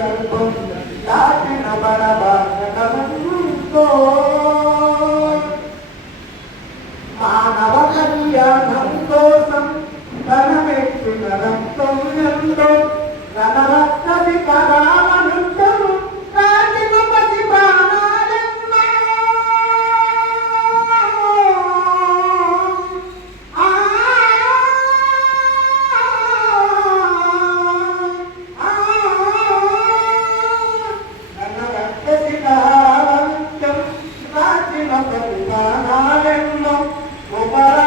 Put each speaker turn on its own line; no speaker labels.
కల్పం దాటిన పడబాగో మానవ కళ్యాణం కోసం ధనమెత్తిన రక్తం ఎంతో ధనరత్న వికరాల ప్రధానెన్నో ఉపరా